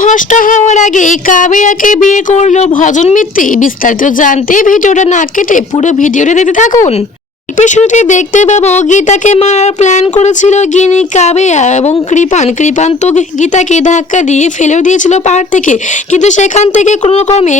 ভ্রষ্ট হওয়ার আগে কাবেয়াকে বিয়ে করল ভজন মিত্তি। বিস্তারিত জানতে ভিডিওটা না কেটে পুরো ভিডিওটা দেখতে থাকুন। শুরুতে দেখতে পাবো, গীতাকে মারার প্ল্যান করেছিল গিনি কাবেয়া এবং কৃপান। কৃপান তো গীতাকে ধাক্কা দিয়ে ফেলেও দিয়েছিল পাহাড় থেকে। কিন্তু সেখান থেকে কোনো রকমে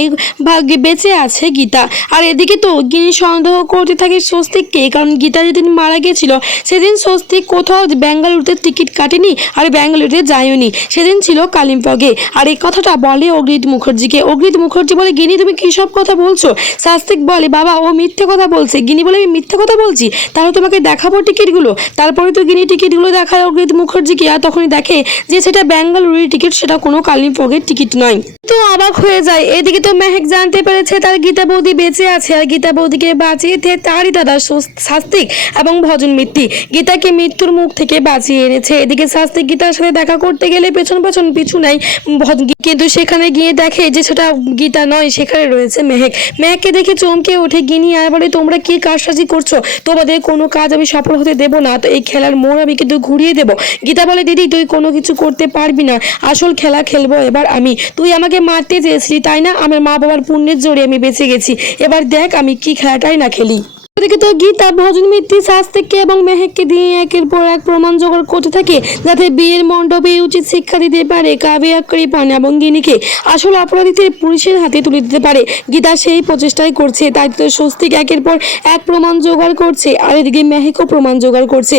ভাগ্যে বেঁচে আছে গীতা। আর এদিকে তো গিনি সন্দেহ করতে থাকে স্বস্তিককে, কারণ গীতা যেদিন মারা গেছিল, সেদিন স্বস্তিক কোথাও বেঙ্গালুরুতে টিকিট কাটেনি আর ব্যাঙ্গালুরুতে যায়নি। সেদিন ছিল কালিম্পগে আর এই কথাটা বলে অগ্রিত মুখার্জিকে। অগ্রিত মুখার্জি বলে, গিনি, তুমি কী সব কথা বলছো? শাস্তিক বলে, বাবা, ও মিথ্যে কথা বলছে। গিনি বলে, আমি মিথ্যে কথা বলছি, তাহলে তোমাকে দেখাবো টিকিটগুলো। তারপরে তো গিনি টিকিটগুলো দেখায় অগ্রিত মুখার্জিকে, আর তখনই দেখে যে সেটা বেঙ্গালুরুর টিকিট, সেটা কোনো কালিম্পগের টিকিট নয়। তো অবাক হয়ে যায়। এদিকে তো মেহেক জানতে পেরেছে, তার গীতা বৌদি বেঁচে আছে, আর গীতা বৌদিকে বাঁচিয়েছে তারই দাদা শাস্তিক এবং ভজন মিত্তি। গীতাকে মৃত্যুর মুখ থেকে বাঁচিয়ে এনেছে। এদিকে শাস্তিক গীতার সাথে দেখা করতে গেলে পেছন পেছন পিছু নাই কিন্তু সেখানে গিয়ে দেখে যে সেটা গীতা নয়, সেখানে রয়েছে মেহেক। মেহেককে দেখে চমকে ওঠে গিনি, আর বলে, তোমরা কি কাজসাজি করছ? তোমাদের কোনো কাজ আমি সফল হতে দেবো না, তো এই খেলার মোড় আমি কিন্তু ঘুরিয়ে দেবো। গীতা বলে, দিদি, তুই কোনো কিছু করতে পারবি না। আসল খেলা খেলব এবার আমি। তুই আমাকে মারতে চেয়েছিলি, তাই না? আমার মা বাবার পুণ্যের জোরে আমি বেঁচে গেছি। এবার দেখ আমি কি খেলাটাই না খেলি। তো গীতা, ভজন মিত্তি শাস্তিকে এবং মেহেককে দিয়ে একের পর এক প্রমাণ জোগাড় করতে থাকে যাতে বিয়ের মণ্ডপে উচিত শিক্ষা দিতে পারে, কাবিয়া কৃপান এবং গিনিকে আসল অপরাধীদের পুলিশের হাতে তুলে দিতে পারে। গীতা সেই প্রচেষ্টাই করছে, তাই তো স্বস্তিক একের পর এক প্রমাণ জোগাড় করছে, আর এদিকে মেহেকও প্রমাণ জোগাড় করছে।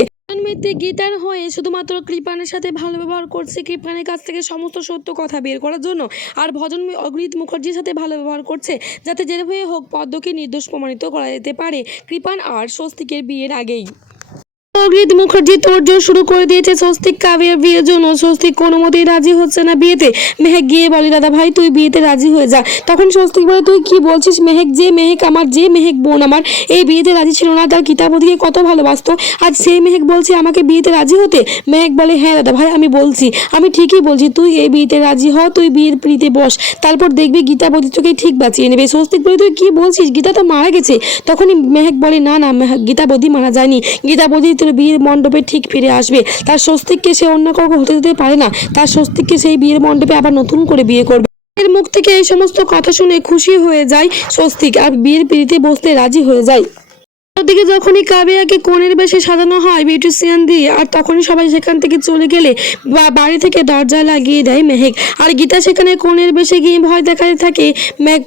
মিত্তি গীতার হয়ে শুধুমাত্র কৃপানের সাথে ভালো ব্যবহার করছে, কৃপানের কাছ থেকে সমস্ত সত্য কথা বের করার জন্য। আর ভজন অগ্রিত মুখার্জির সাথে ভালো ব্যবহার করছে, যাতে যেভাবে হোক পদ্মকে নির্দোষ প্রমাণিত করা যেতে পারে। কৃপান আর স্বস্তিকের বিয়ের আগেই। অগ্রিত মুখার্জি তোড়জোড় শুরু করে দিয়েছে স্বস্তিক কাবিয়ার বিয়ের জন্য। স্বস্তিক কোনো মতেই রাজি হচ্ছে না বিয়েতে। মেহেক গিয়ে বলে, দাদা ভাই, তুই বিয়েতে রাজি হয়ে যা। তখন স্বস্তিক বলে, তুই কি বলছিস মেহেক? যে মেহেক আমার, যে মেহেক বোন আমার, এই বিয়েতে রাজি ছিল না। তার কিতাবদিকে কত ভালোবাসতো। আজ সেই মেহেক বলছে আমাকে বিয়েতে রাজি হতে। মেহেক বলে হ্যাঁ দাদা ভাই, আমি বলছি। আমি ঠিকই বলছি। তুই এই বিয়েতে রাজি হ, তুই বিয়ের পিড়িতে বস। তারপর দেখবি গীতাবধি তোকে ঠিক বাঁচিয়ে নেবে। স্বস্তিক বলে, তুই কি বলছিস? গীতা তো মারা গেছে। তখনই মেহেক বলে, না না মেহেক- গীতাবধি মারা যায়নি। গীতাবধি তোর বিয়ের মণ্ডপে ঠিক ফিরে আসবে। তার স্বস্তিককে সে অন্য কাউকে হতে দিতে পারে না। তার স্বস্তিককে সেই বিয়ের মণ্ডপে আবার নতুন করে বিয়ে করবে। এর মুখ থেকে এই সমস্ত কথা শুনে খুশি হয়ে যায় স্বস্তিক আর বিয়ের পিড়িতে বসতে রাজি হয়ে যায়। ওদিকে যখনই কাবিয়াকে কোণের বেশে সাজানো হয় বিউটিশিয়ান দিয়ে, আর তখনই সবাই সেখান থেকে চলে গেলে বা- বাড়ি থেকে দরজা লাগিয়ে দেয় মেহেক। আর গীতা সেখানে কোণের বেশে গিয়ে ভয় দেখাতে থাকে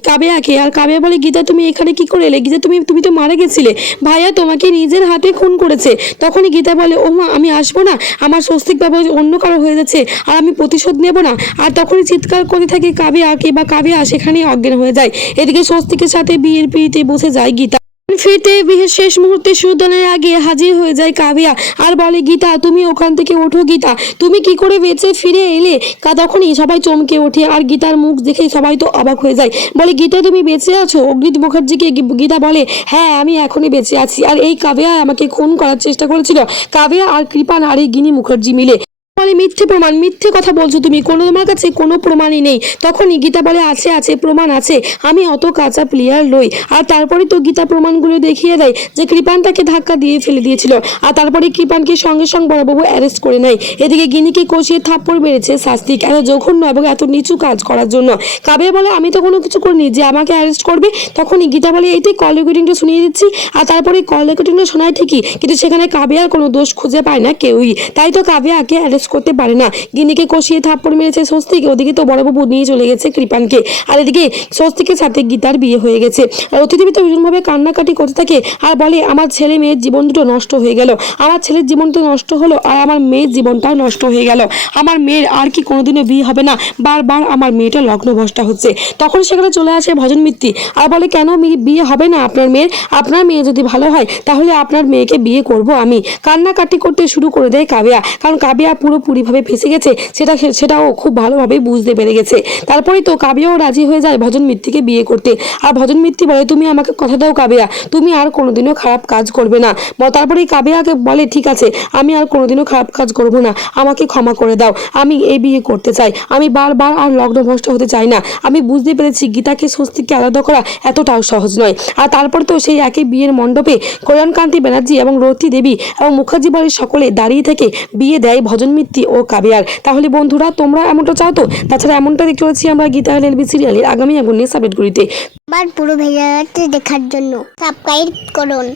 কাবিয়াকে। আর কাবিয়া বলে, গীতা, তুমি এখানে কি করে এলে? গীতা, তুমি তুমি তো মারা গেছিলে। ভাইয়া তোমাকে নিজের হাতে খুন করেছে। তখনই গীতা বলে ও মা আমি আসব না। আমার স্বস্তিক বাবা অন্য কারও হয়ে যাচ্ছে, আর আমি প্রতিশোধ নেব না। আর তখনই চিৎকার করে থাকে কাবিয়া কে বা কাবিয়া সেখানেই অজ্ঞান হয়ে যায়। এদিকে স্বস্তিকের সাথে বিয়ের পিড়িতে বসে যায় গীতা। ফিরতে বিয়ের শেষ মুহূর্তে সুদানের আগে হাজির হয়ে যায় কাবিয়া আর বলে, গীতা, তুমি ওখান থেকে ওঠো, গীতা। তুমি কি করে বেঁচে ফিরে এলে? কা তখনই সবাই চমকে ওঠে আর গীতার মুখ দেখে সবাই তো অবাক হয়ে যায়। বলে, গীতা, তুমি বেঁচে আছো? অগ্রিত মুখার্জিকে গীতা বলে হ্যাঁ আমি এখনই বেঁচে আছি। আর এই কাবিয়া আমাকে খুন করার চেষ্টা করেছিল। কাবিয়া আর কৃপান আর এই গিনি মুখার্জি মিলে। বলে মিথ্যে প্রমাণ, মিথ্যে কথা বলছো তুমি। কোনো তোমার কাছে কোনো প্রমাণই নেই। তখনই গীতা বলে, আছে আছে, প্রমাণ আছে। আমি অত কাঁচা প্লেয়ার লই আর তারপরে তো গীতা প্রমাণগুলো দেখিয়ে দেয় যে কৃপান তাকে ধাক্কা দিয়ে ফেলে দিয়েছিল। আর তারপরে কৃপানকে সঙ্গে সঙ্গে বড়বাবু অ্যারেস্ট করে নেয়। এদিকে গিনিকে কষিয়ে থাপ্পড় মেরেছে শাস্তিক, এত জঘন্য এবং এত নিচু কাজ করার জন্য। কাবে বলে, আমি তো কোনো কিছু করিনি, যে আমাকে অ্যারেস্ট করবে? তখনই গীতা বলে, এই তুই কল রেকর্ডিংটা শুনিয়ে দিচ্ছি। আর তারপরে কল রেকর্ডিংটা শোনায় ঠিকই, কিন্তু সেখানে কাবে আর কোনো দোষ খুঁজে পায় না কেউই। তাই তো কাবিয়াকে অ্যারেস্ট করতে পারে না। গিনিকে কষিয়ে থাপ্পড় মেরেছে স্বস্তিক। ওদিকে তো বড়বাবু নিয়ে চলে গেছে কৃপানকে। আর এদিকে স্বস্তিকের সাথে গীতার বিয়ে হয়ে গেছে। আর অতিথি তো ভীষণভাবে কান্নাকাটি করতে থাকে আর বলে, আমার ছেলে মেয়ের জীবন দুটো নষ্ট হয়ে গেল। আমার ছেলের জীবন তো নষ্ট হলো আর আমার মেয়ের জীবনটাও নষ্ট হয়ে গেল। আমার মেয়ের আর কি কোনোদিনও বিয়ে হবে না। বারবার আমার মেয়েটা লগ্নভ্রষ্টা হচ্ছে। তখন সেখানে চলে আসে ভজন মিত্তি। আর বলে, কেন বিয়ে হবে না আপনার মেয়ের? আপনার মেয়ে যদি ভালো হয়, তাহলে আপনার মেয়েকে বিয়ে করব আমি। কান্নাকাটি করতে শুরু করে দেয় কাবিয়া। কারণ কাবিয়া পুরোপুরিভাবে ফেসে গেছে, সেটা সেটাও খুব ভালোভাবে বুঝতে পেরে গেছে। তারপরেই তো কাবিয়াও রাজি হয়ে যায় ভজন মিত্তিকে বিয়ে করতে। আর ভজন মিত্তি বলে, তুমি আমাকে কথা দাও কাবিয়া, তুমি আর কোনোদিনও খারাপ কাজ করবে না। তারপরেই কাবিয়াকে বলে, ঠিক আছে, আমি আর কোনোদিনও খারাপ কাজ করব না, আমাকে ক্ষমা করে দাও, আমি এই বিয়ে করতে চাই। আমি বারবার আর লগ্ন লগ্নভ্রষ্ট হতে চাই না। আমি বুঝতে পেরেছি গীতাকে স্বস্তিকে আলাদা করা এতটাও সহজ নয়। আর তারপর তো সেই একই বিয়ের মণ্ডপে কল্যাণকান্তি ব্যানার্জি এবং রতি দেবী এবং মুখার্জি বাড়ির সকলে দাঁড়িয়ে থেকে বিয়ে দেয় ভজন মিত্তি ও কাবিয়ার। তাহলে বন্ধুরা, তোমরা এমনটা চাও তো? তাছাড়া এমনটা দেখতে পাচ্ছি আমরা গীতা এলবি সিরিয়ালের আগামী আগুন নিয়ে সাবমিট করিতে আবার পুরো ভিডিওটি দেখার জন্য সাবস্ক্রাইব করুন।